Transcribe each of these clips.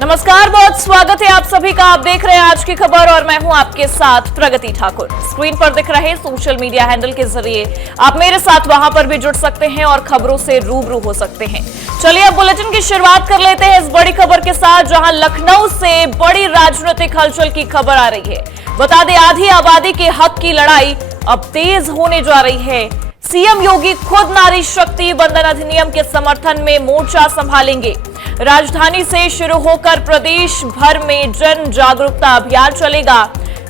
नमस्कार, बहुत स्वागत है आप सभी का। आप देख रहे हैं आज की खबर और मैं हूं आपके साथ प्रगति ठाकुर। स्क्रीन पर दिख रहे सोशल मीडिया हैंडल के जरिए आप मेरे साथ वहां पर भी जुड़ सकते हैं और खबरों से रूबरू हो सकते हैं। चलिए अब बुलेटिन की शुरुआत कर लेते हैं इस बड़ी खबर के साथ, जहां लखनऊ से बड़ी राजनीतिक हलचल की खबर आ रही है। बता दें, आधी आबादी के हक की लड़ाई अब तेज होने जा रही है। सीएम योगी खुद नारी शक्ति बंधन अधिनियम के समर्थन में मोर्चा संभालेंगे। राजधानी से शुरू होकर प्रदेश भर में जन जागरूकता अभियान चलेगा,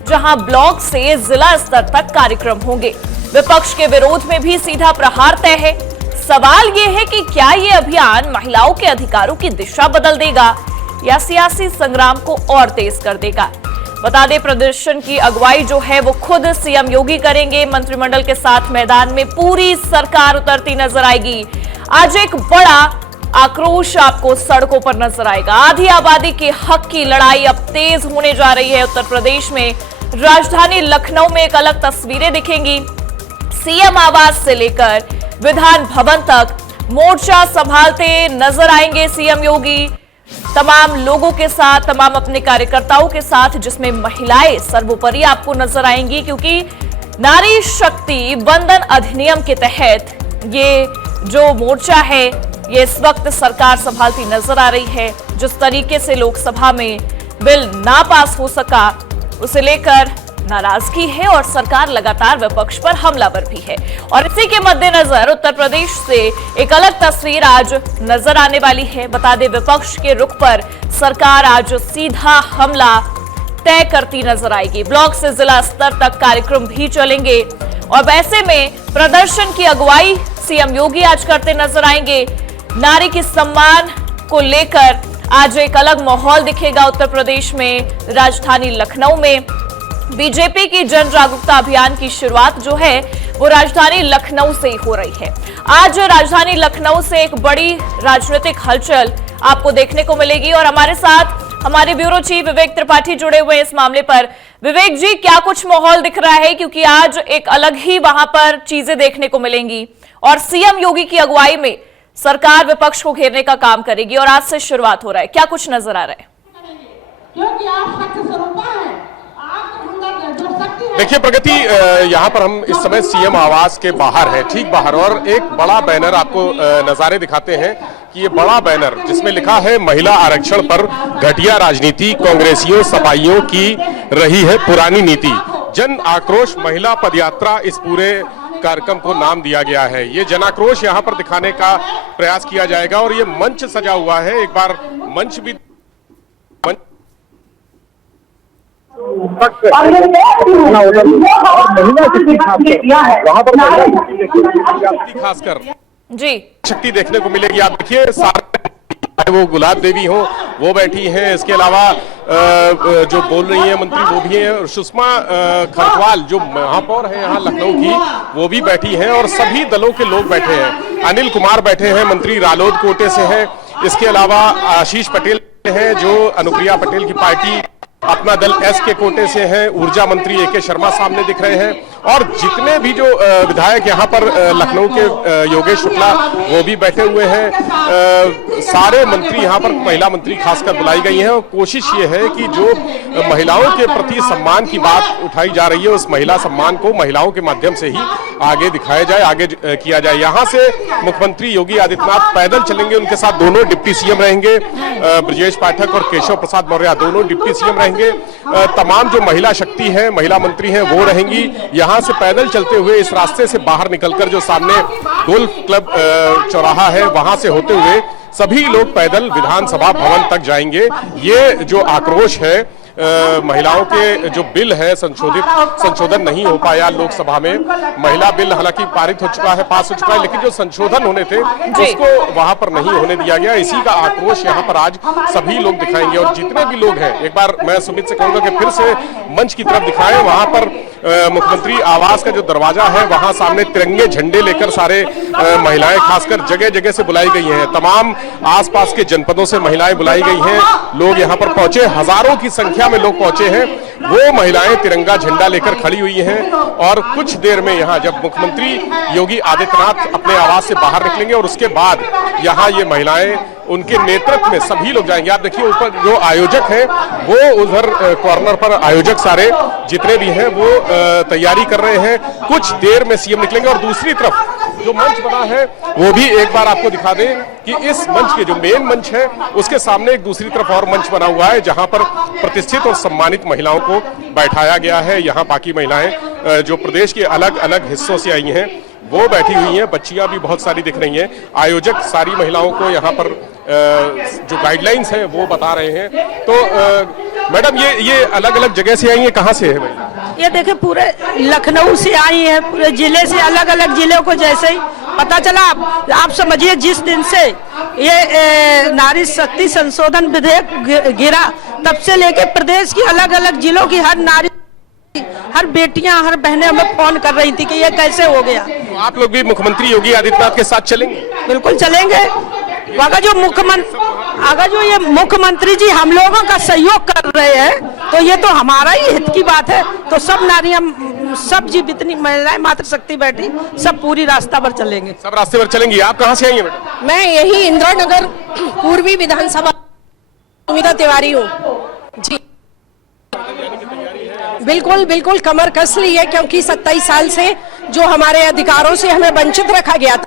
जहां ब्लॉक से जिला स्तर तक कार्यक्रम होंगे। विपक्ष के विरोध में भी सीधा प्रहार तय है। सवाल यह है कि क्या ये अभियान महिलाओं के अधिकारों की दिशा बदल देगा या सियासी संग्राम को और तेज कर देगा। बता दें, प्रदर्शन की अगुवाई जो है वो खुद सीएम योगी करेंगे। मंत्रिमंडल के साथ मैदान में पूरी सरकार उतरती नजर आएगी। आज एक बड़ा आक्रोश आपको सड़कों पर नजर आएगा। आधी आबादी के हक की लड़ाई अब तेज होने जा रही है। उत्तर प्रदेश में राजधानी लखनऊ में एक अलग तस्वीरें दिखेंगी। सीएम आवास से लेकर विधान भवन तक मोर्चा संभालते नजर आएंगे सीएम योगी, तमाम लोगों के साथ, तमाम अपने कार्यकर्ताओं के साथ, जिसमें महिलाएं सर्वोपरि आपको नजर आएंगी, क्योंकि नारी शक्ति बंधन अधिनियम के तहत ये जो मोर्चा है ये इस वक्त सरकार संभालती नजर आ रही है। जिस तरीके से लोकसभा में बिल ना पास हो सका, उसे लेकर नाराजगी है और सरकार लगातार विपक्ष पर हमलावर भी है। और इसी के मद्देनजर उत्तर प्रदेश से एक अलग तस्वीर आज नजर आने वाली है। बता दें, विपक्ष के रुख पर सरकार आज सीधा हमला तय करती नजर आएगी। ब्लॉक से जिला स्तर तक कार्यक्रम भी चलेंगे और वैसे में प्रदर्शन की अगुवाई सीएम योगी आज करते नजर आएंगे। नारी के सम्मान को लेकर आज एक अलग माहौल दिखेगा उत्तर प्रदेश में। राजधानी लखनऊ में बीजेपी की जन जागरूकता अभियान की शुरुआत जो है वो राजधानी लखनऊ से ही हो रही है। आज राजधानी लखनऊ से एक बड़ी राजनीतिक हलचल आपको देखने को मिलेगी और हमारे साथ हमारे ब्यूरो चीफ विवेक त्रिपाठी जुड़े हुए हैं इस मामले पर। विवेक जी, क्या कुछ माहौल दिख रहा है, क्योंकि आज एक अलग ही वहां पर चीजें देखने को मिलेंगी और सीएम योगी की अगुवाई में सरकार विपक्ष को घेरने का काम करेगी और आज से शुरुआत हो रहा है। क्या कुछ नजर आ रहा है? क्योंकि आप शक्ति स्वरूपा हैं। देखिए प्रगति, यहाँ पर हम इस समय सीएम आवास के बाहर हैं, ठीक बाहर, और एक बड़ा बैनर आपको नजारे दिखाते हैं कि ये बड़ा बैनर जिसमें लिखा है महिला आरक्षण पर घटिया राजनीति, कांग्रेसियों सपाइयों की रही है पुरानी नीति। जन आक्रोश महिला पदयात्रा इस पूरे कार्यक्रम को नाम दिया गया है। ये जन आक्रोश यहाँ पर दिखाने का प्रयास किया जाएगा और ये मंच सजा हुआ है। एक बार मंच भी खासकर जी शक्ति देखने को मिलेगी। आप देखिए, सारे वो गुलाब देवी हो वो बैठी हैं, इसके अलावा जो बोल रही हैं मंत्री वो भी हैं, और सुषमा खरवाल जो महापौर है यहाँ लखनऊ की वो भी बैठी हैं और सभी दलों के लोग बैठे हैं। अनिल कुमार बैठे हैं, मंत्री रालोद कोटे से हैं। इसके अलावा आशीष पटेल हैं जो अनुप्रिया पटेल की पार्टी अपना दल एस के कोटे से हैं। ऊर्जा मंत्री ए.के. शर्मा सामने दिख रहे हैं और जितने भी जो विधायक यहाँ पर लखनऊ के योगेश शुक्ला वो भी बैठे हुए हैं। सारे मंत्री यहाँ पर, महिला मंत्री खासकर बुलाई गई हैं और कोशिश ये है कि जो महिलाओं के प्रति सम्मान की बात उठाई जा रही है उस महिला सम्मान को महिलाओं के माध्यम से ही आगे दिखाया जाए, आगे किया जाए। यहाँ से मुख्यमंत्री योगी आदित्यनाथ पैदल चलेंगे, उनके साथ दोनों डिप्टी सीएम रहेंगे, ब्रजेश पाठक और केशव प्रसाद मौर्य दोनों डिप्टी सीएम रहेंगे। तमाम जो महिला शक्ति है, महिला मंत्री हैं वो रहेंगी। यहाँ से पैदल चलते हुए इस रास्ते से बाहर निकलकर जो सामने गोल्फ क्लब चौराहा है वहां से होते हुए सभी लोग पैदल विधानसभा भवन तक जाएंगे। ये जो आक्रोश है, महिलाओं के जो बिल है संशोधन नहीं हो पाया लोकसभा में। महिला बिल हालांकि पारित हो चुका है, पास हो चुका है, लेकिन जो संशोधन होने थे उसको वहां पर नहीं होने दिया गया। इसी का आक्रोश यहाँ पर आज सभी लोग दिखाएंगे और जितने भी लोग हैं, एक बार मैं सुमित से कहूंगा कि फिर से मंच की तरफ दिखाएं। वहां पर मुख्यमंत्री आवास का जो दरवाजा है वहां सामने तिरंगे झंडे लेकर सारे महिलाएं खासकर जगह जगह से बुलाई गई हैं। तमाम आसपास के जनपदों से महिलाएं बुलाई गई हैं। लोग यहाँ पर पहुंचे, हजारों की संख्या में लोग पहुंचे हैं। वो महिलाएं तिरंगा झंडा लेकर खड़ी हुई हैं और कुछ देर में यहाँ जब मुख्यमंत्री योगी आदित्यनाथ अपने आवास से बाहर निकलेंगे और उसके बाद यहाँ ये महिलाएं उनके नेतृत्व में सभी लोग जाएंगे। आप देखिए ऊपर जो आयोजक हैं वो उधर कॉर्नर पर आयोजक सारे जितने भी हैं वो तैयारी कर रहे हैं। कुछ देर में सीएम निकलेंगे और दूसरी तरफ जो मंच बना है वो भी एक बार आपको दिखा दें कि इस मंच के जो मेन मंच है उसके सामने एक दूसरी तरफ और मंच बना हुआ है जहां पर प्रतिष्ठित और सम्मानित महिलाओं को बैठाया गया है। यहाँ बाकी महिलाएं जो प्रदेश के अलग अलग हिस्सों से आई हैं वो बैठी हुई हैं, बच्चियां भी बहुत सारी दिख रही हैं। आयोजक सारी महिलाओं को यहाँ पर जो गाइडलाइंस हैं वो बता रहे हैं। तो मैडम ये अलग अलग जगह से आई हैं, कहाँ से है महिला? ये देखिए पूरे लखनऊ से आई है, पूरे जिले से, अलग अलग जिलों को जैसे ही पता चला। आप समझिए जिस दिन से ये नारी शक्ति संशोधन विधेयक गिरा तब से लेके प्रदेश की अलग अलग जिलों की हर नारी, हर बेटियां, हर बहनें हमें फोन कर रही थी कि ये कैसे हो गया। तो आप लोग भी मुख्यमंत्री योगी आदित्यनाथ के साथ चलेंगे? बिल्कुल चलेंगे। अगर जो ये मुख्यमंत्री जी हम लोगों का सहयोग कर रहे हैं तो ये तो हमारा ही हित की बात है। तो सब नारियां, सब जी जितनी महिलाएं मातृशक्ति बैठी सब पूरी रास्ता पर चलेंगे। सब रास्ते पर चलेंगी। आप कहाँ से आई हैं मैडम? मैं यही इंदिरा नगर पूर्वी विधानसभा सुमिता तिवारी हूँ जी। बिल्कुल बिल्कुल कमर कस ली है क्योंकि 27 साल से जो हमारे अधिकारों से हमें वंचित रखा गया था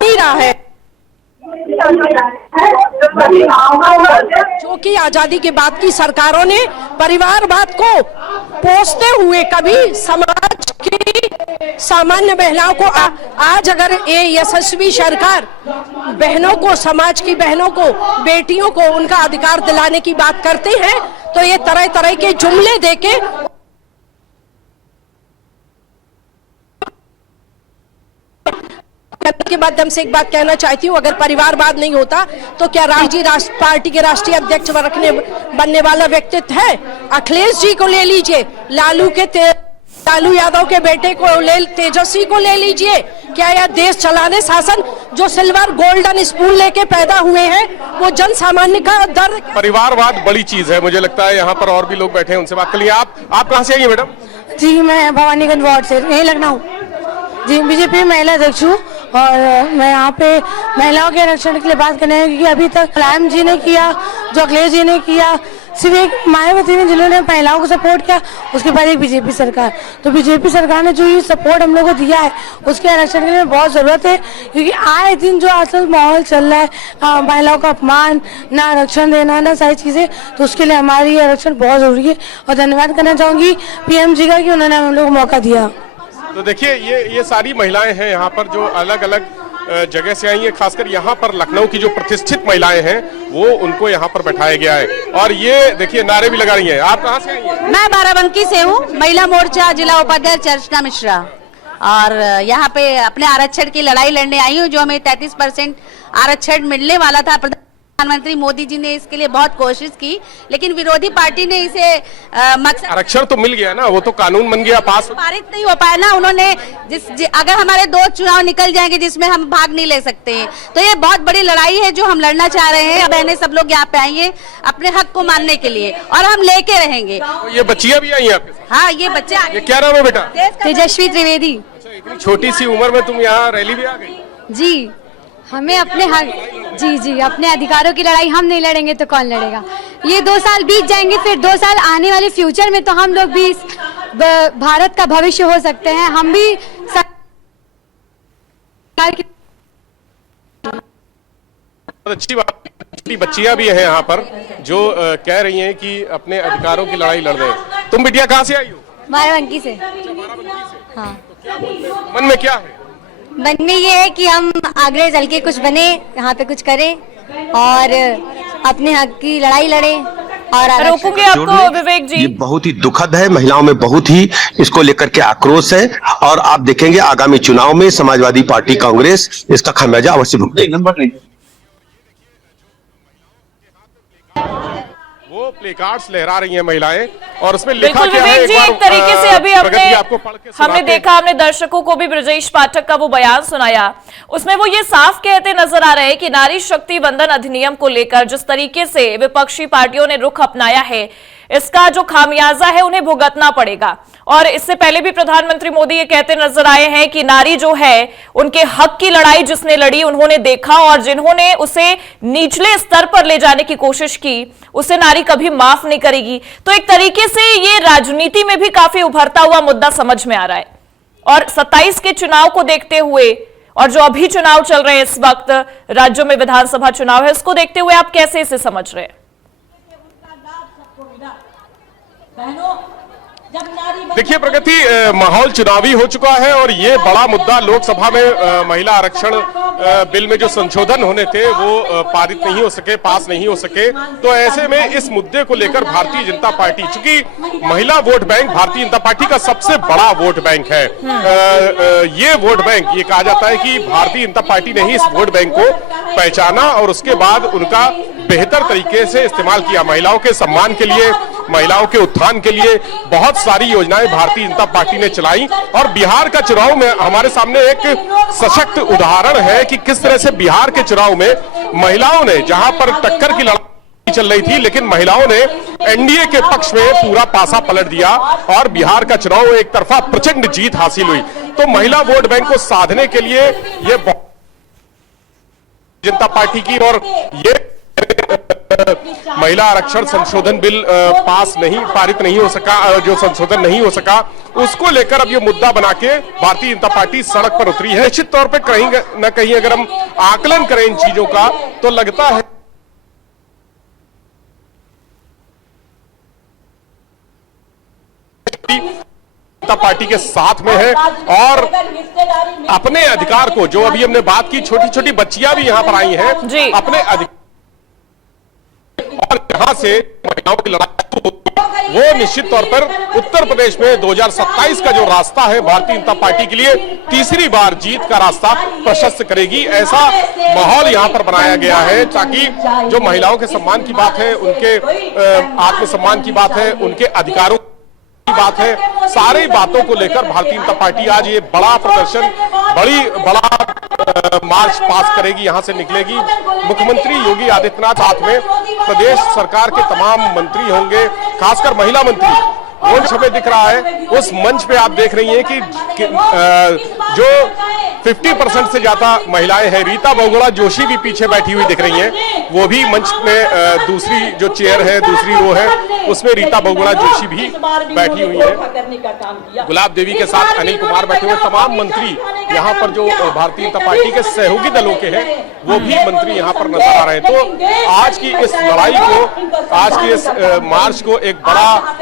नहीं रहा है, जो कि आजादी के बाद की सरकारों ने परिवारवाद को पोसते हुए कभी समाज की सामान्य महिलाओं को आज अगर ये यशस्वी सरकार बहनों को, समाज की बहनों को, बेटियों को उनका अधिकार दिलाने की बात करते हैं तो ये तरह तरह के जुमले देके के माध्यम से एक बात कहना चाहती हूँ, अगर परिवारवाद नहीं होता तो क्या राष्ट्रीय पार्टी के राष्ट्रीय अध्यक्ष बनने वाला व्यक्तित्व है? अखिलेश जी को ले लीजिए, लालू यादव के बेटे को तेजस्वी को ले लीजिए। क्या यह देश चलाने शासन जो सिल्वर गोल्डन स्पून लेके पैदा हुए हैं वो जन सामान्य का दर्द? परिवारवाद बड़ी चीज है, मुझे लगता है यहाँ पर और भी लोग बैठे हैं, उनसे बात कर लिए। आप कहाँ से आई हैं मैडम? जी मैं भवानीगंज वार्ड से, यही लखनऊ जी, बीजेपी महिला अध्यक्ष हूँ। और मैं यहाँ पे महिलाओं के आरक्षण के लिए बात करने हैं क्योंकि अभी तक मुलायम जी ने किया, जो अखिलेश जी ने किया, सिर्फ एक मायावती ने जिन्होंने महिलाओं को सपोर्ट किया, उसके बाद एक बीजेपी सरकार। तो बीजेपी सरकार ने जो ये सपोर्ट हम लोग को दिया है उसके आरक्षण के लिए बहुत ज़रूरत है क्योंकि आए दिन जो आजकल माहौल चल रहा है, महिलाओं का अपमान, ना आरक्षण देना, ना सारी चीज़ें, तो उसके लिए हमारी आरक्षण बहुत ज़रूरी है। और धन्यवाद करना चाहूँगी PM जी का कि उन्होंने हम लोग को मौका दिया। तो देखिए ये सारी महिलाएं हैं यहाँ पर जो अलग अलग जगह से आई हैं। खासकर यहाँ पर लखनऊ की जो प्रतिष्ठित महिलाएं हैं वो उनको यहाँ पर बैठाया गया है और ये देखिए नारे भी लगा रही हैं। आप कहाँ से आई हैं? मैं बाराबंकी से हूँ, महिला मोर्चा जिला उपाध्यक्ष अर्चना मिश्रा, और यहाँ पे अपने आरक्षण की लड़ाई लड़ने आई हूँ। जो हमें 33% आरक्षण मिलने वाला था, प्रधानमंत्री मोदी जी ने इसके लिए बहुत कोशिश की लेकिन विरोधी पार्टी ने इसे मकसद, आरक्षण तो मिल गया ना, वो तो कानून बन गया, पारित नहीं हो पाया ना। उन्होंने अगर हमारे 2 चुनाव निकल जाएंगे जिसमें हम भाग नहीं ले सकते हैं, तो ये बहुत बड़ी लड़ाई है जो हम लड़ना चाह रहे हैं। बहनें सब लोग यहाँ पे आई हैं अपने हक को मानने के लिए और हम लेके रहेंगे। तो ये बच्चियां भी आई हैं आपके साथ? हाँ, ये बच्चे। ये क्या नाम है बेटा? तेजस्वी त्रिवेदी। इतनी छोटी सी उम्र में तुम यहाँ रैली भी आ गई? जी, हमें अपने हक, जी अपने अधिकारों की लड़ाई हम नहीं लड़ेंगे तो कौन लड़ेगा। ये 2 साल बीत जाएंगे, फिर 2 साल आने वाले फ्यूचर में तो हम लोग भी भारत का भविष्य हो सकते हैं। हम भी अच्छी बात, बच्चियां भी हैं यहाँ पर जो कह रही हैं कि अपने अधिकारों की लड़ाई लड़ रहे हैं। तुम बिटिया कहाँ से आई हो? बाराबंकी से। हाँ, मन में क्या है? मन में ये है कि हम आगे चल के कुछ बने, यहाँ पे कुछ करें और अपने हक की लड़ाई लड़ें। और रोकूंगी आपको विवेक जी। ये बहुत ही दुखद है, महिलाओं में बहुत ही इसको लेकर के आक्रोश है और आप देखेंगे आगामी चुनाव में समाजवादी पार्टी कांग्रेस इसका खामियाजा अवश्य भुगतेगी। वो प्लेकार्ड्स लहरा रही हैं महिलाएं और उसमें लिखा बिल्कुल क्या है? विवेक जी, एक तरीके से अभी हमने देखा, हमने दर्शकों को भी ब्रजेश पाठक का वो बयान सुनाया, उसमें वो ये साफ कहते नजर आ रहे हैं कि नारी शक्ति वंदन अधिनियम को लेकर जिस तरीके से विपक्षी पार्टियों ने रुख अपनाया है, इसका जो खामियाजा है उन्हें भुगतना पड़ेगा। और इससे पहले भी प्रधानमंत्री मोदी ये कहते नजर आए हैं कि नारी जो है उनके हक की लड़ाई जिसने लड़ी उन्होंने देखा, और जिन्होंने उसे निचले स्तर पर ले जाने की कोशिश की उसे नारी कभी माफ नहीं करेगी। तो एक तरीके से ये राजनीति में भी काफी उभरता हुआ मुद्दा समझ में आ रहा है। और 27 के चुनाव को देखते हुए और जो अभी चुनाव चल रहे हैं इस वक्त राज्यों में विधानसभा चुनाव है, उसको देखते हुए आप कैसे इसे समझ रहे हैं? देखिए प्रगति, माहौल चुनावी हो चुका है और ये बड़ा मुद्दा लोकसभा में महिला आरक्षण बिल में जो संशोधन होने थे वो पारित नहीं हो सके, पास नहीं हो सके। तो ऐसे में इस मुद्दे को लेकर भारतीय जनता पार्टी, चूंकि महिला vote bank Bharatiya Janata party का सबसे बड़ा वोट बैंक है, ये वोट बैंक, ये कहा जाता है कि भारतीय जनता पार्टी ने ही इस वोट बैंक को पहचाना और उसके बाद उनका बेहतर तरीके से इस्तेमाल किया। महिलाओं के सम्मान के लिए, महिलाओं के उत्थान के लिए बहुत सारी योजनाएं भारतीय जनता पार्टी ने चलाई। और बिहार का चुनाव में हमारे सामने एक सशक्त उदाहरण है कि किस तरह से बिहार के चुनाव में महिलाओं ने, जहां पर टक्कर की लड़ाई चल रही थी, लेकिन महिलाओं ने एनडीए के पक्ष में पूरा पासा पलट दिया और बिहार का चुनाव एक तरफा प्रचंड जीत हासिल हुई। तो महिला वोट बैंक को साधने के लिए ये जनता पार्टी की, और ये महिला आरक्षण संशोधन बिल पारित नहीं हो सका, जो संशोधन नहीं हो सका, उसको लेकर अब ये मुद्दा बना के भारतीय जनता पार्टी सड़क पर उतरी है। निश्चित तौर पे कहीं न कहीं अगर हम आकलन करें इन चीजों का तो लगता है जनता पार्टी के साथ में है और अपने अधिकार को, जो अभी हमने बात की, छोटी छोटी बच्चियां भी यहां पर आई हैं, अपने अधिकार और यहां से महिलाओं की लड़ाई वो निश्चित तौर पर उत्तर प्रदेश में 2027 का जो रास्ता है भारतीय जनता पार्टी के लिए तीसरी बार जीत का रास्ता प्रशस्त करेगी। ऐसा माहौल यहां पर बनाया गया है ताकि जो महिलाओं के सम्मान की बात है, उनके आत्मसम्मान की बात है, उनके अधिकारों की बात है, सारी बातों को लेकर भारतीय जनता पार्टी आज ये बड़ा प्रदर्शन, बड़ा मार्च पास करेगी, यहां से निकलेगी। मुख्यमंत्री योगी आदित्यनाथ साथ में प्रदेश सरकार के तमाम मंत्री होंगे, खासकर महिला मंत्री मंच हमें दिख रहा है। उस मंच पे आप देख रही हैं कि जो 50% से ज्यादा महिलाएं हैं, रीता बहुगुणा जोशी भी पीछे बैठी हुई दिख रही हैं, वो भी मंच में दूसरी जो चेयर है, दूसरी रो है, उसमें रीता बहुगुणा जोशी भी बैठी हुई है। गुलाब देवी के साथ अनिल कुमार बैठे हुए, तमाम मंत्री यहाँ पर जो भारतीय जनता पार्टी के सहयोगी दलों के हैं वो भी मंत्री यहाँ पर नजर आ रहे हैं। तो आज की इस लड़ाई को, आज की इस मार्च को एक बड़ा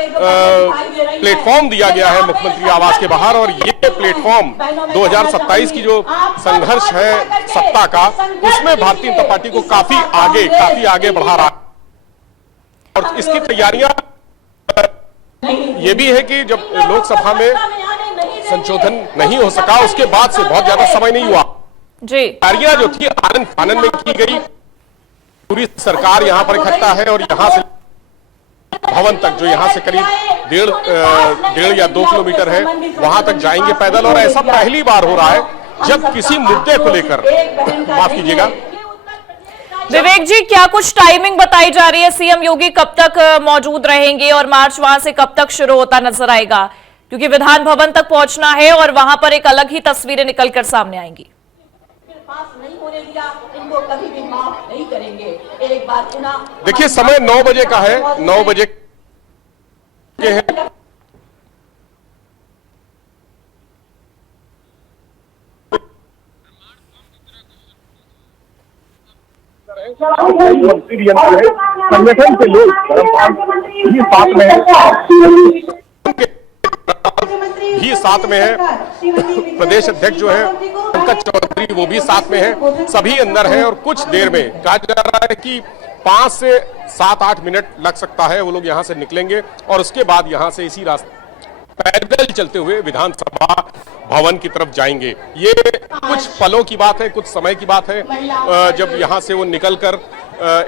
प्लेटफॉर्म दिया गया है मुख्यमंत्री आवास के बाहर, और ये प्लेटफॉर्म 2027 की जो संघर्ष है सत्ता का, उसमें भारतीय जनता पार्टी को काफी आगे बढ़ा रहा है। और इसकी तैयारियां ये भी है कि जब लोकसभा में संशोधन नहीं हो सका, उसके बाद से बहुत ज्यादा समय नहीं हुआ, तैयारियां जो थी आनंद फानन में की गई। पूरी सरकार यहां पर इकट्ठा है और यहां से भवन तक, जो यहां से करीब डेढ़ या 2 किलोमीटर है, वहां तक जाएंगे पैदल। और ऐसा पहली बार हो रहा है जब किसी मुद्दे को लेकर, माफ कीजिएगा विवेक जी, क्या कुछ टाइमिंग बताई जा रही है? सीएम योगी कब तक मौजूद रहेंगे और मार्च वहां से कब तक शुरू होता नजर आएगा? क्योंकि विधान भवन तक पहुंचना है और वहां पर एक अलग ही तस्वीरें निकलकर सामने आएंगी। देखिए, समय 9 बजे का है, 9 बजे के है। संगठन के लोग भी साथ में है, प्रदेश अध्यक्ष जो है पंकज चौधरी वो भी साथ में है, सभी अंदर हैं। और कुछ देर में कहा जा रहा है कि 5 से 7-8 मिनट लग सकता है, वो लोग यहां से निकलेंगे और उसके बाद यहां से इसी रास्ते पैदल चलते हुए विधानसभा भवन की तरफ जाएंगे। ये कुछ पलों की बात है, कुछ समय की बात है। जब यहां से वो निकलकर,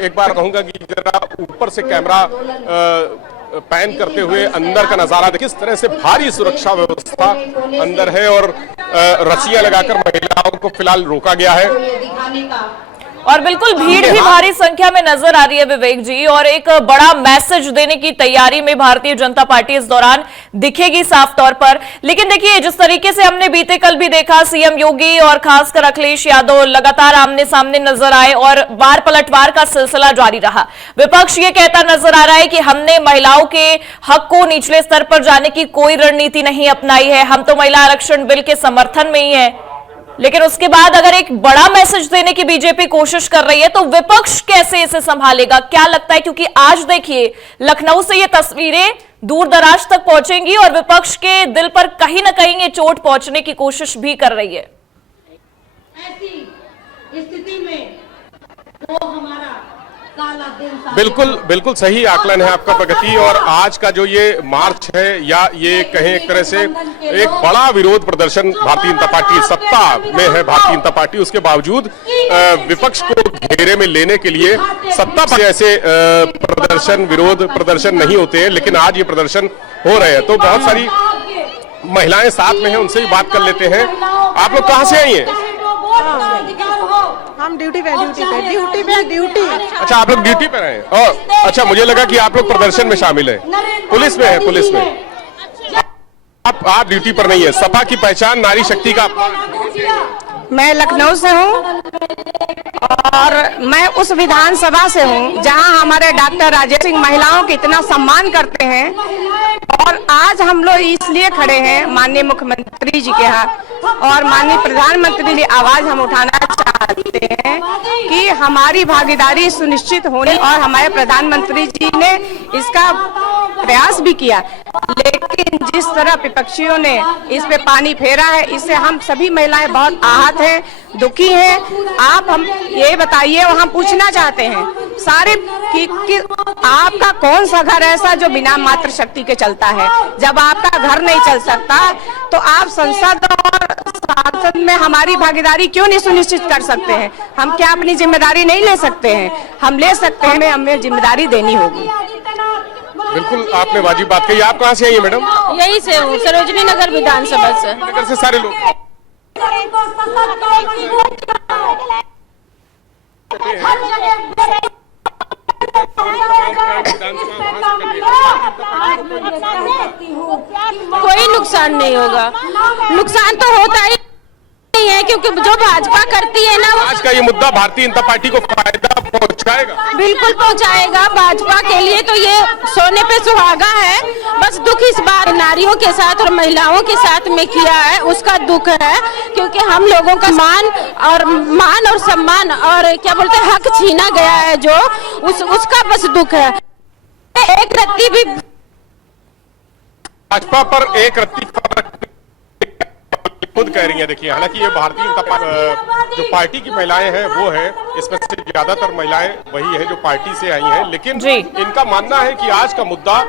एक बार कहूंगा कि जरा ऊपर से कैमरा पैन करते हुए अंदर का नजारा, किस तरह से भारी सुरक्षा व्यवस्था अंदर है और रस्सियां लगाकर महिलाओं को फिलहाल रोका गया है। और बिल्कुल भीड़ भी भारी संख्या में नजर आ रही है विवेक जी, और एक बड़ा मैसेज देने की तैयारी में भारतीय जनता पार्टी इस दौरान दिखेगी साफ तौर पर। लेकिन देखिए, जिस तरीके से हमने बीते कल भी देखा, सीएम योगी और खासकर अखिलेश यादव लगातार आमने सामने नजर आए और वार पलटवार का सिलसिला जारी रहा। विपक्ष ये कहता नजर आ रहा है कि हमने महिलाओं के हक को निचले स्तर पर जाने की कोई रणनीति नहीं अपनाई है, हम तो महिला आरक्षण बिल के समर्थन में ही है। लेकिन उसके बाद अगर एक बड़ा मैसेज देने की बीजेपी कोशिश कर रही है तो विपक्ष कैसे इसे संभालेगा, क्या लगता है? क्योंकि आज देखिए, लखनऊ से ये तस्वीरें दूर दराज तक पहुंचेंगी और विपक्ष के दिल पर कहीं ना कहीं ये चोट पहुंचने की कोशिश भी कर रही है। ऐसी स्थिति में वो हमारा काला दिन बिल्कुल सही आकलन है आपका प्रगति। और आज का जो ये मार्च है, या ये कहें एक तरह से एक बड़ा विरोध प्रदर्शन, भारतीय जनता पार्टी सत्ता में है, भारतीय जनता पार्टी उसके बावजूद विपक्ष को घेरे में लेने के लिए सत्ता पर ऐसे प्रदर्शन, विरोध प्रदर्शन नहीं होते हैं, लेकिन आज ये प्रदर्शन हो रहे हैं। तो बहुत सारी महिलाएं साथ में हैं, उनसे भी बात कर लेते हैं। आप लोग कहाँ से आई हैं? हम ड्यूटी पे। अच्छा, आप लोग ड्यूटी पे रहे हैं। और अच्छा, मुझे लगा कि आप लोग प्रदर्शन में शामिल हैं। पुलिस में है, पुलिस में। आप ड्यूटी पर नहीं है। सपा की पहचान नारी शक्ति का। मैं लखनऊ से हूँ और मैं उस विधानसभा से हूँ जहाँ हमारे डॉक्टर राजेश सिंह महिलाओं का इतना सम्मान करते हैं। और आज हम लोग इसलिए खड़े हैं माननीय मुख्यमंत्री जी के हाथ और माननीय प्रधानमंत्री जी आवाज हम उठाना चाहते हैं कि हमारी भागीदारी सुनिश्चित होने, और हमारे प्रधानमंत्री जी ने इसका प्रयास भी किया, लेकिन जिस तरह विपक्षियों ने इस पे पानी फेरा है, इससे हम सभी महिलाएं बहुत आहत हैं, दुखी हैं। आप हम ये बताइए, और हम पूछना चाहते हैं सारे कि आपका कौन सा घर ऐसा जो बिना मातृ शक्ति के चलता है? जब आपका घर नहीं चल सकता तो आप संसद और संसद में हमारी भागीदारी क्यों नहीं सुनिश्चित कर सकते हैं? हम क्या अपनी जिम्मेदारी नहीं ले सकते हैं? हम ले सकते हैं, हमें जिम्मेदारी देनी होगी। बिल्कुल, आपने वाजिब बात कही। आप कहाँ से आई है मैडम? यही से हूँ, सरोजनी नगर विधानसभा से। नगर से सारे लोग। कोई नुकसान नहीं होगा, नुकसान तो होता ही नहीं है, क्योंकि जो भाजपा करती है ना, आज का ये मुद्दा भारतीय जनता पार्टी को फायदा पहुंचाएगा। बिल्कुल पहुंचाएगा। भाजपा के लिए तो ये सोने पे सुहागा है। बस दुख इस बार नारियों के साथ और महिलाओं के साथ में किया है, उसका दुख है, क्योंकि हम लोगों का मान और सम्मान और क्या बोलते हैं, हक छीना गया है, जो उसका बस दुख है। एक रत्ती भी भाजपा पर एक रत्ती फर्क खुद कह रही है। देखिए, हालांकि ये भारतीय जनता जो पार्टी की महिलाएं हैं वो है, इसमें से ज्यादातर महिलाएं वही है जो पार्टी से आई हैं, लेकिन इनका मानना है कि आज का मुद्दा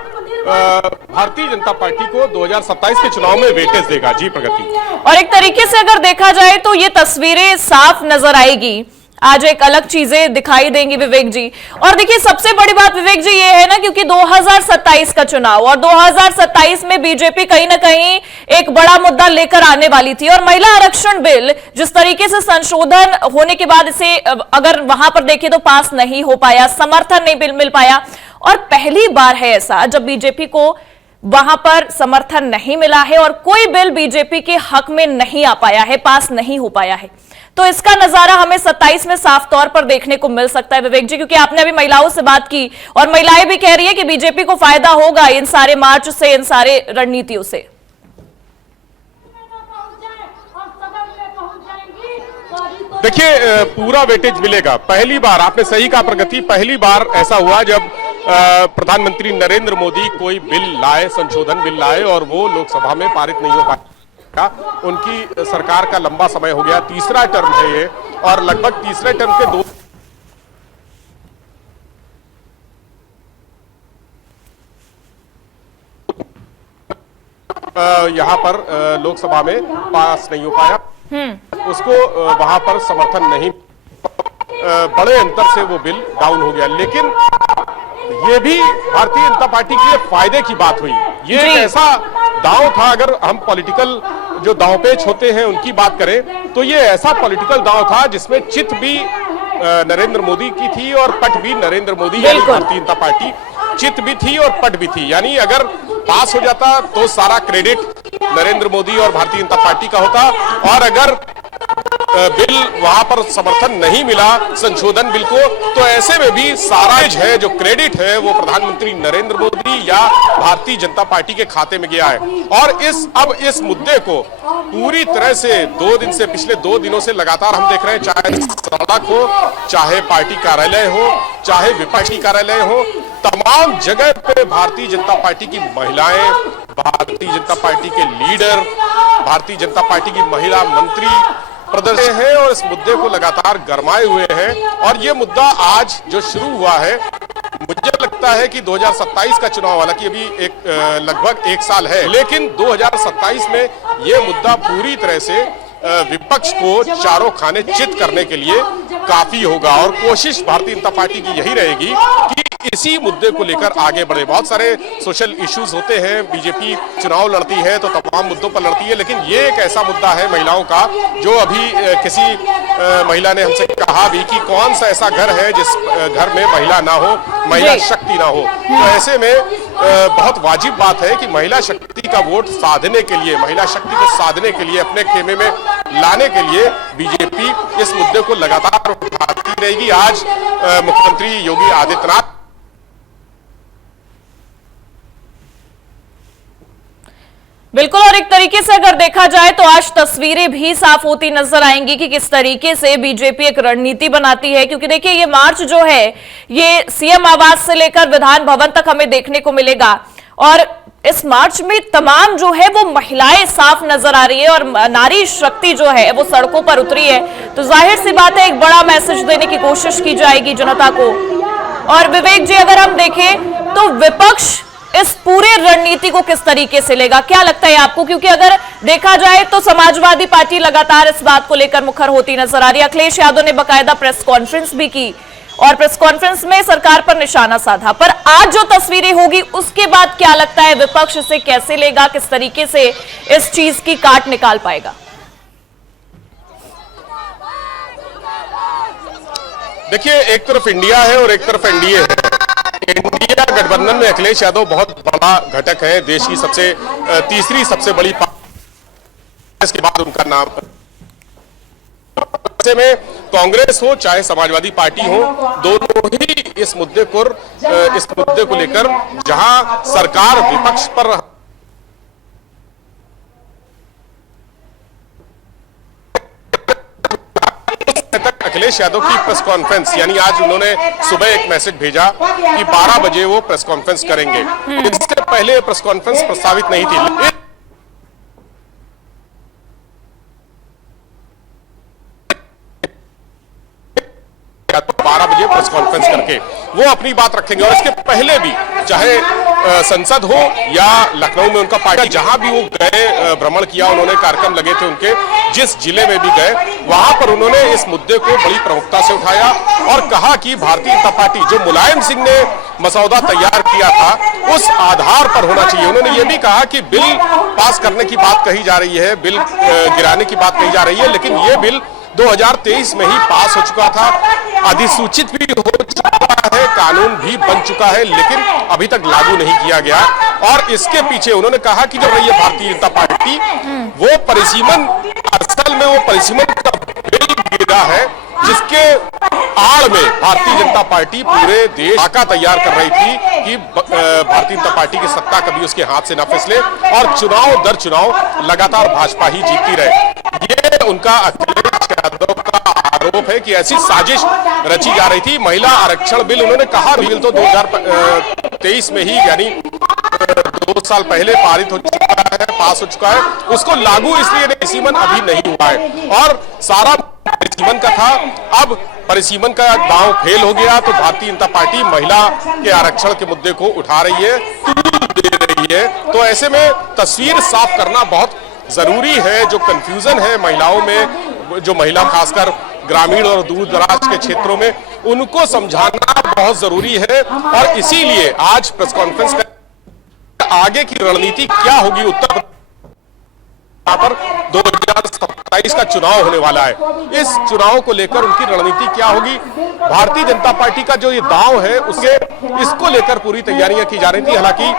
भारतीय जनता पार्टी को 2027 के चुनाव में वेटेज देगा। जी प्रगति। और एक तरीके से अगर देखा जाए तो ये तस्वीरें साफ नजर आएगी, आज एक अलग चीजें दिखाई देंगी विवेक जी। और देखिए, सबसे बड़ी बात विवेक जी ये है ना, क्योंकि 2027 का चुनाव और 2027 में बीजेपी कहीं ना कहीं एक बड़ा मुद्दा लेकर आने वाली थी, और महिला आरक्षण बिल जिस तरीके से संशोधन होने के बाद इसे अगर वहां पर देखें तो पास नहीं हो पाया, समर्थन नहीं मिल पाया। और पहली बार है ऐसा जब बीजेपी को वहां पर समर्थन नहीं मिला है और कोई बिल बीजेपी के हक में नहीं आ पाया है, पास नहीं हो पाया है। तो इसका नजारा हमें 27 में साफ तौर पर देखने को मिल सकता है विवेक जी, क्योंकि आपने अभी महिलाओं से बात की और महिलाएं भी कह रही है कि बीजेपी को फायदा होगा इन सारे मार्च से, इन सारे रणनीतियों से। देखिए, पूरा वेटेज मिलेगा। पहली बार, आपने सही कहा प्रगति, पहली बार ऐसा हुआ जब प्रधानमंत्री नरेंद्र मोदी कोई बिल लाए, संशोधन बिल लाए, और वो लोकसभा में पारित नहीं हो पाया। उनकी सरकार का लंबा समय हो गया, तीसरा टर्म है ये, और लगभग तीसरे टर्म के 2 यहाँ पर लोकसभा में पास नहीं हो पाया, उसको वहां पर समर्थन नहीं, बड़े अंतर से वो बिल डाउन हो गया। लेकिन ये भी भारतीय जनता पार्टी के लिए फायदे की बात हुई। ये एक ऐसा दांव था, अगर हम पॉलिटिकल जो दांवपेच होते हैं उनकी बात करें तो ये ऐसा पॉलिटिकल दांव था जिसमें चित भी नरेंद्र मोदी की थी और पट भी नरेंद्र मोदी यानी भारतीय जनता पार्टी, चित भी थी और पट भी थी। यानी अगर पास हो जाता तो सारा क्रेडिट नरेंद्र मोदी और भारतीय जनता पार्टी का होता, और अगर बिल वहां पर समर्थन नहीं मिला संशोधन बिल को, तो ऐसे में भी सारा है जो क्रेडिट है वो प्रधानमंत्री नरेंद्र मोदी या भारतीय जनता पार्टी के खाते में गया है। और अब इस मुद्दे को पूरी तरह से पिछले 2 दिनों से लगातार हम देख रहे हैं, चाहे सड़क हो, चाहे पार्टी कार्यालय हो, चाहे विपक्षी कार्यालय हो, तमाम जगह पे भारतीय जनता पार्टी की महिलाएं, भारतीय जनता पार्टी के लीडर, भारतीय जनता पार्टी की महिला मंत्री प्रदर्शन है और इस मुद्दे को लगातार गरमाए हुए हैं। और ये मुद्दा आज जो शुरू हुआ है, मुझे लगता है कि 2027 का चुनाव, हालांकि अभी लगभग 1 साल है, लेकिन 2027 में ये मुद्दा पूरी तरह से विपक्ष को चारों खाने चित करने के लिए काफी होगा। और कोशिश भारतीय जनता पार्टी की यही रहेगी कि इसी मुद्दे को लेकर आगे बढ़े। बहुत सारे सोशल इश्यूज होते हैं, बीजेपी चुनाव लड़ती है तो तमाम मुद्दों पर लड़ती है, लेकिन ये एक ऐसा मुद्दा है महिलाओं का जो अभी किसी महिला ने हमसे कहा भी कि कौन सा ऐसा घर है जिस घर में महिला ना हो, महिला शक्ति ना हो। तो ऐसे में बहुत वाजिब बात है कि महिला शक्ति का वोट साधने के लिए, महिला शक्ति को साधने के लिए, अपने खेमे में लाने के लिए बीजेपी इस मुद्दे को लगातार उठाती रहेगी। आज मुख्यमंत्री योगी आदित्यनाथ बिल्कुल, और एक तरीके से अगर देखा जाए तो आज तस्वीरें भी साफ होती नजर आएंगी कि किस तरीके से बीजेपी एक रणनीति बनाती है। क्योंकि देखिए, ये मार्च जो है ये सीएम आवास से लेकर विधान भवन तक हमें देखने को मिलेगा, और इस मार्च में तमाम जो है वो महिलाएं साफ नजर आ रही है और नारी शक्ति जो है वो सड़कों पर उतरी है। तो जाहिर सी बात है, एक बड़ा मैसेज देने की कोशिश की जाएगी जनता को। और विवेक जी, अगर हम देखें तो विपक्ष इस पूरे रणनीति को किस तरीके से लेगा, क्या लगता है आपको? क्योंकि अगर देखा जाए तो समाजवादी पार्टी लगातार इस बात को लेकर मुखर होती नजर आ रही है। अखिलेश यादव ने बाकायदा प्रेस कॉन्फ्रेंस भी की और प्रेस कॉन्फ्रेंस में सरकार पर निशाना साधा। पर आज जो तस्वीरें होगी उसके बाद क्या लगता है विपक्ष इसे कैसे लेगा, किस तरीके से इस चीज की काट निकाल पाएगा? देखिए, एक तरफ इंडिया है और एक तरफ एनडीए है। इंडिया गठबंधन में अखिलेश यादव बहुत बड़ा घटक है, देश की तीसरी सबसे बड़ी पार्टी, इसके बाद उनका नाम। ऐसे में कांग्रेस हो चाहे समाजवादी पार्टी हो, दोनों ही इस मुद्दे को लेकर जहां सरकार विपक्ष पर अखिलेश यादव की प्रेस कॉन्फ्रेंस, यानी आज उन्होंने सुबह एक मैसेज भेजा कि 12 बजे वो प्रेस कॉन्फ्रेंस करेंगे। इससे पहले प्रेस कॉन्फ्रेंस प्रस्तावित नहीं थी, 12 बजे प्रेस कॉन्फ्रेंस करके वो अपनी बात रखेंगे। और इसके पहले भी चाहे संसद हो या लखनऊ में उनका पार्टी, जहां भी वो गए, भ्रमण किया उन्होंने, कार्यक्रम लगे थे उनके, जिस जिले में भी गए वहां पर उन्होंने इस मुद्दे को बड़ी प्रमुखता से उठाया और कहा कि भारतीय जनता पार्टी जो मुलायम सिंह ने मसौदा तैयार किया था उस आधार पर होना चाहिए। उन्होंने ये भी कहा कि बिल पास करने की बात कही जा रही है, बिल गिराने की बात कही जा रही है, लेकिन ये बिल 2023 में ही पास हो चुका था, अधिसूचित भी हो चुका है, कानून भी बन चुका है, लेकिन अभी तक लागू नहीं किया गया। और इसके पीछे उन्होंने कहा कि जो रही है भारतीय जनता पार्टी, वो परिसीमन, असल में वो परिसीमन का बिल गिरा है जिसके आड़ में भारतीय जनता पार्टी पूरे देश आका तैयार कर रही थी कि भारतीय जनता पार्टी की सत्ता कभी उसके हाथ से ना फिसले और चुनाव दर चुनाव लगातार भाजपा ही जीतती रहे। ये उनका अखिलेश यादव का आरोप है कि ऐसी साजिश रची जा रही थी। महिला आरक्षण बिल, उन्होंने कहा बिल तो 2023 में ही, यानी 2 साल पहले पारित हो चुका है, पास हो चुका है, उसको लागू इसलिए परिसीमन अभी नहीं हुआ है और सारा परिसीमन का था। अब परिसीमन का दांव फेल हो गया तो भारतीय जनता पार्टी महिला के आरक्षण के मुद्दे को उठा रही है, दे रही है। तो ऐसे में तस्वीर साफ करना बहुत जरूरी है। जो कंफ्यूजन है महिलाओं में, जो महिला खासकर ग्रामीण और दूर दराज के क्षेत्रों में, उनको समझाना बहुत जरूरी है। और इसीलिए आज प्रेस कॉन्फ्रेंस का आगे की रणनीति क्या होगी उत्तर पर 2027 2027 का चुनाव होने वाला है। इस चुनाव को लेकर उनकी रणनीति क्या होगी, भारतीय जनता पार्टी का जो ये दांव है उसके इसको लेकर पूरी तैयारियां की जा रही थी। हालांकि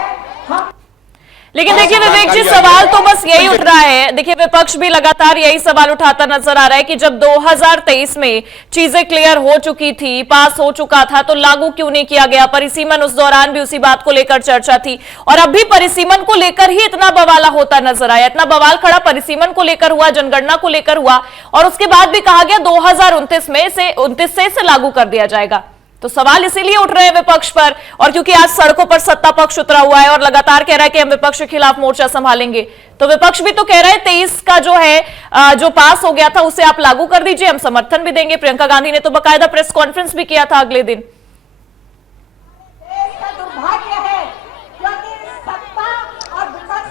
लेकिन देखिए विवेक जी, सवाल तो बस यही उठ रहा है। देखिए विपक्ष भी लगातार यही सवाल उठाता नजर आ रहा है कि जब 2023 में चीजें क्लियर हो चुकी थी, पास हो चुका था, तो लागू क्यों नहीं किया गया। परिसीमन उस दौरान भी उसी बात को लेकर चर्चा थी और अब भी परिसीमन को लेकर ही इतना बवाला होता नजर आया। इतना बवाल खड़ा परिसीमन को लेकर हुआ, जनगणना को लेकर हुआ और उसके बाद भी कहा गया 2029 से लागू कर दिया जाएगा। तो सवाल इसीलिए उठ रहे हैं विपक्ष पर, और क्योंकि आज सड़कों पर सत्ता पक्ष उतरा हुआ है और लगातार कह रहा है कि हम विपक्ष के खिलाफ मोर्चा संभालेंगे, तो विपक्ष भी तो कह रहा है 23 का जो है जो पास हो गया था उसे आप लागू कर दीजिए, हम समर्थन भी देंगे। प्रियंका गांधी ने तो बाकायदा प्रेस कॉन्फ्रेंस भी किया था अगले दिन।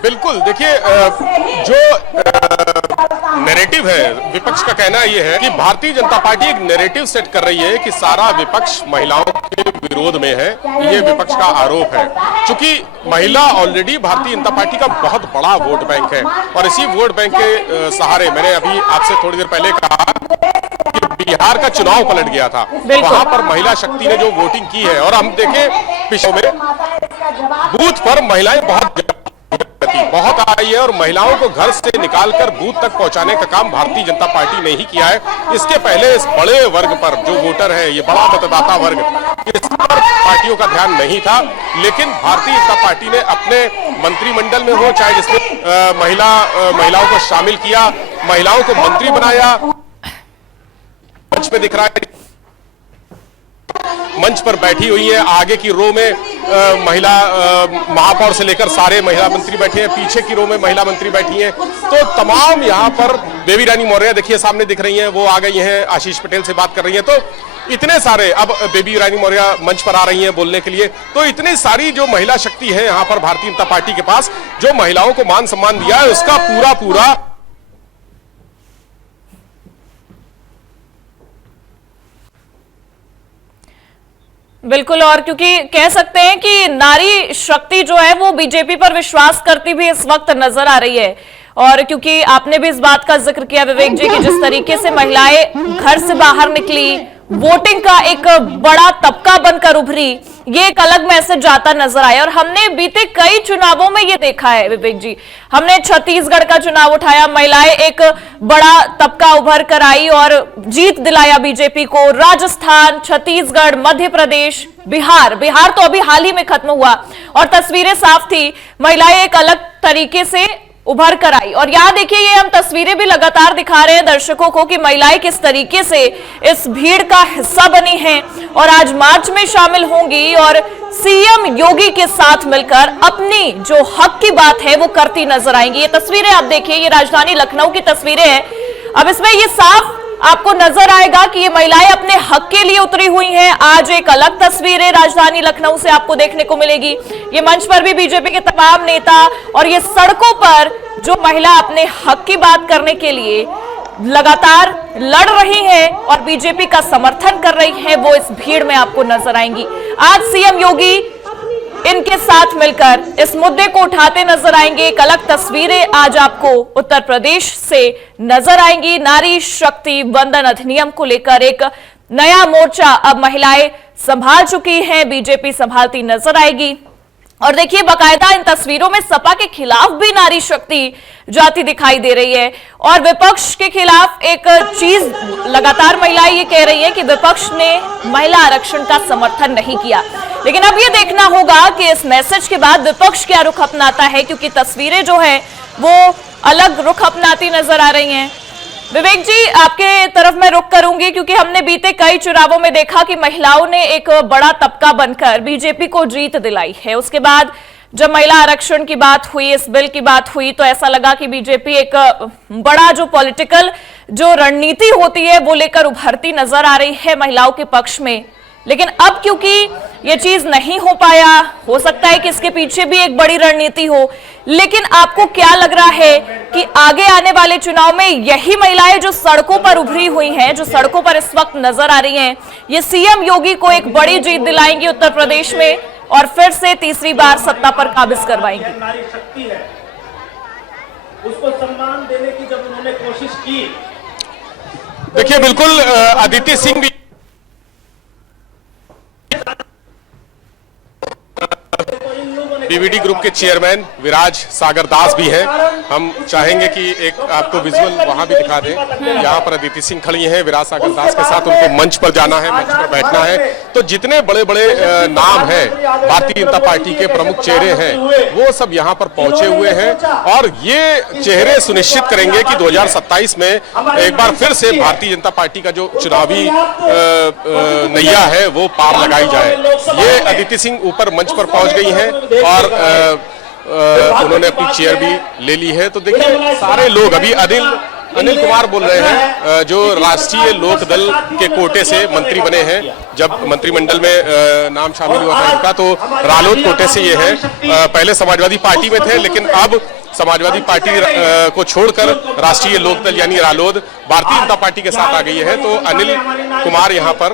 बिल्कुल, देखिए जो नैरेटिव है, विपक्ष का कहना यह है कि भारतीय जनता पार्टी एक नैरेटिव सेट कर रही है कि सारा विपक्ष महिलाओं के विरोध में है। ये विपक्ष का आरोप है। चूंकि महिला ऑलरेडी भारतीय जनता पार्टी का बहुत बड़ा वोट बैंक है और इसी वोट बैंक के सहारे, मैंने अभी आपसे थोड़ी देर पहले कहा कि बिहार का चुनाव पलट गया था, वहां पर महिला शक्ति ने जो वोटिंग की है और हम देखें पिछले में बूथ पर महिलाएं बहुत आई है और महिलाओं को घर से निकालकर बूथ तक पहुंचाने का काम भारतीय जनता पार्टी ने ही किया है। इसके पहले इस बड़े वर्ग पर जो वोटर है, ये बड़ा मतदाता वर्ग, इस पर पार्टियों का ध्यान नहीं था। लेकिन भारतीय जनता पार्टी ने अपने मंत्रिमंडल में हो, चाहे जिसमें महिलाओं को शामिल किया, महिलाओं को मंत्री बनाया। मंच पे दिख रहा है, मंच पर बैठी हुई है, आगे की रो में महिला महापौर से लेकर सारे महिला मंत्री बैठे हैं, पीछे की रो में महिला मंत्री बैठी हैं। तो तमाम यहाँ पर बेबी रानी मौर्य देखिए सामने दिख रही हैं, वो आ गई हैं, आशीष पटेल से बात कर रही हैं। तो इतने सारे, अब बेबी रानी मौर्य मंच पर आ रही हैं बोलने के लिए। तो इतनी सारी जो महिला शक्ति है यहाँ पर भारतीय जनता पार्टी के पास, जो महिलाओं को मान सम्मान दिया है उसका पूरा बिल्कुल। और क्योंकि कह सकते हैं कि नारी शक्ति जो है वो बीजेपी पर विश्वास करती भी इस वक्त नजर आ रही है, और क्योंकि आपने भी इस बात का जिक्र किया विवेक जी कि जिस तरीके से महिलाएं घर से बाहर निकली, वोटिंग का एक बड़ा तबका बनकर उभरी, ये एक अलग मैसेज जाता नजर आया। और हमने बीते कई चुनावों में ये देखा है विवेक जी, हमने छत्तीसगढ़ का चुनाव उठाया, महिलाएं एक बड़ा तबका उभर कर आई और जीत दिलाया बीजेपी को। राजस्थान, छत्तीसगढ़, मध्य प्रदेश, बिहार तो अभी हाल ही में खत्म हुआ और तस्वीरें साफ थी, महिलाएं एक अलग तरीके से उभर कर आई। और यहाँ देखिए, ये हम तस्वीरें भी लगातार दिखा रहे हैं दर्शकों को कि महिलाएं किस तरीके से इस भीड़ का हिस्सा बनी हैं और आज मार्च में शामिल होंगी और सीएम योगी के साथ मिलकर अपनी जो हक की बात है वो करती नजर आएंगी। ये तस्वीरें आप देखिए, ये राजधानी लखनऊ की तस्वीरें हैं। अब इसमें ये साफ आपको नजर आएगा कि ये महिलाएं अपने हक के लिए उतरी हुई हैं। आज एक अलग तस्वीर है राजधानी लखनऊ से आपको देखने को मिलेगी। ये मंच पर भी बीजेपी के तमाम नेता और ये सड़कों पर जो महिला अपने हक की बात करने के लिए लगातार लड़ रही हैं और बीजेपी का समर्थन कर रही हैं, वो इस भीड़ में आपको नजर आएंगी। आज सीएम योगी इनके साथ मिलकर इस मुद्दे को उठाते नजर आएंगे। एक अलग तस्वीरें आज आपको उत्तर प्रदेश से नजर आएंगी। नारी शक्ति वंदन अधिनियम को लेकर एक नया मोर्चा अब महिलाएं संभाल चुकी हैं, बीजेपी संभालती नजर आएगी। और देखिए बाकायदा इन तस्वीरों में सपा के खिलाफ भी नारी शक्ति जाती दिखाई दे रही है और विपक्ष के खिलाफ एक चीज लगातार महिलाएं ये कह रही है कि विपक्ष ने महिला आरक्षण का समर्थन नहीं किया। लेकिन अब ये देखना होगा कि इस मैसेज के बाद विपक्ष क्या रुख अपनाता है, क्योंकि तस्वीरें जो है वो अलग रुख अपनाती नजर आ रही हैं। विवेक जी, आपके तरफ मैं रुख करूंगी क्योंकि हमने बीते कई चुनावों में देखा कि महिलाओं ने एक बड़ा तबका बनकर बीजेपी को जीत दिलाई है। उसके बाद जब महिला आरक्षण की बात हुई, इस बिल की बात हुई, तो ऐसा लगा कि बीजेपी एक बड़ा जो पॉलिटिकल जो रणनीति होती है वो लेकर उभरती नजर आ रही है महिलाओं के पक्ष में। लेकिन अब क्योंकि ये चीज नहीं हो पाया, हो सकता है कि इसके पीछे भी एक बड़ी रणनीति हो, लेकिन आपको क्या लग रहा है कि आगे आने वाले चुनाव में यही महिलाएं जो सड़कों पर उभरी हुई हैं, जो सड़कों पर इस वक्त नजर आ रही हैं, ये सीएम योगी को एक बड़ी जीत दिलाएंगी उत्तर प्रदेश में और फिर से तीसरी बार सत्ता पर काबिज करवाएंगी? उसको सम्मान देने की जब उन्होंने कोशिश की। देखिए बिल्कुल अदिति सिंह भी डीवीडी ग्रुप के चेयरमैन विराज सागर दास भी हैं। हम चाहेंगे कि एक आपको विजुअल वहां भी दिखा दें। यहाँ पर अदिति सिंह खड़ी हैं विराज सागर दास के साथ, उनको मंच पर जाना है, मंच पर बैठना है। तो जितने बड़े बड़े नाम हैं भारतीय जनता पार्टी के प्रमुख चेहरे हैं वो सब यहाँ पर पहुंचे हुए हैं और ये चेहरे सुनिश्चित करेंगे कि 2027 में एक बार फिर से भारतीय जनता पार्टी का जो चुनावी नैया है वो पार लगाई जाए। ये अदिति सिंह ऊपर मंच पर पहुंच गई हैं और उन्होंने अपनी चेयर भी ले ली है। तो देखिए सारे लोग अभी अनिल कुमार बोल रहे हैं जो राष्ट्रीय लोक दल के कोटे से मंत्री बने हैं। जब मंत्रिमंडल में नाम शामिल हुआ था इनका तो रालोद कोटे से ये है। पहले समाजवादी पार्टी में थे लेकिन अब समाजवादी पार्टी को छोड़कर राष्ट्रीय लोकदल यानी रालोद भारतीय जनता पार्टी के साथ आ गई है। तो अनिल कुमार यहाँ पर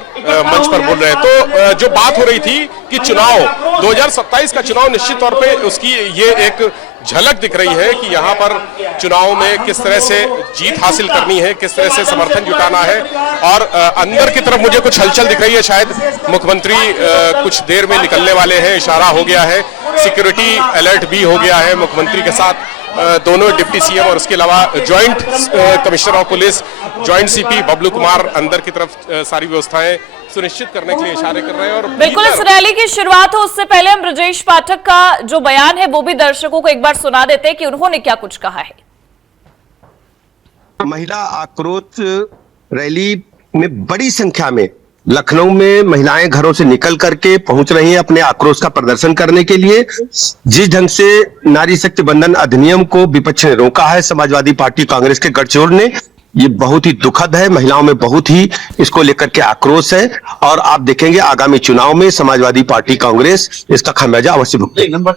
मंच पर बोल रहे हैं। तो जो बात हो रही थी कि चुनाव 2027 का चुनाव निश्चित तौर पे उसकी ये एक झलक दिख रही है कि यहाँ पर चुनाव में किस तरह से जीत हासिल करनी है, किस तरह से समर्थन जुटाना है। और अंदर की तरफ मुझे कुछ हलचल दिख रही है, शायद मुख्यमंत्री कुछ देर में निकलने वाले हैं, इशारा हो गया है। सिक्योरिटी अलर्ट भी हो गया है मुख्यमंत्री के साथ दोनों डिप्टी सीएम और उसके अलावा joint commissioner of police joint CP Bablu Kumar अंदर की तरफ सारी व्यवस्थाएं सुनिश्चित करने के लिए इशारे कर रहे हैं। और बिल्कुल इस रैली की शुरुआत हो उससे पहले हम ब्रजेश पाठक का जो बयान है वो भी दर्शकों को एक बार सुना देते हैं कि उन्होंने क्या कुछ कहा है। महिला आक्रोश रैली में बड़ी संख्या में लखनऊ में महिलाएं घरों से निकल करके पहुंच रही हैं अपने आक्रोश का प्रदर्शन करने के लिए। जिस ढंग से नारी शक्ति बंधन अधिनियम को विपक्ष ने रोका है समाजवादी पार्टी कांग्रेस के गठजोड़ ने, ये बहुत ही दुखद है। महिलाओं में बहुत ही इसको लेकर के आक्रोश है और आप देखेंगे आगामी चुनाव में समाजवादी पार्टी कांग्रेस इसका खामियाजा अवश्य भुगतेगी।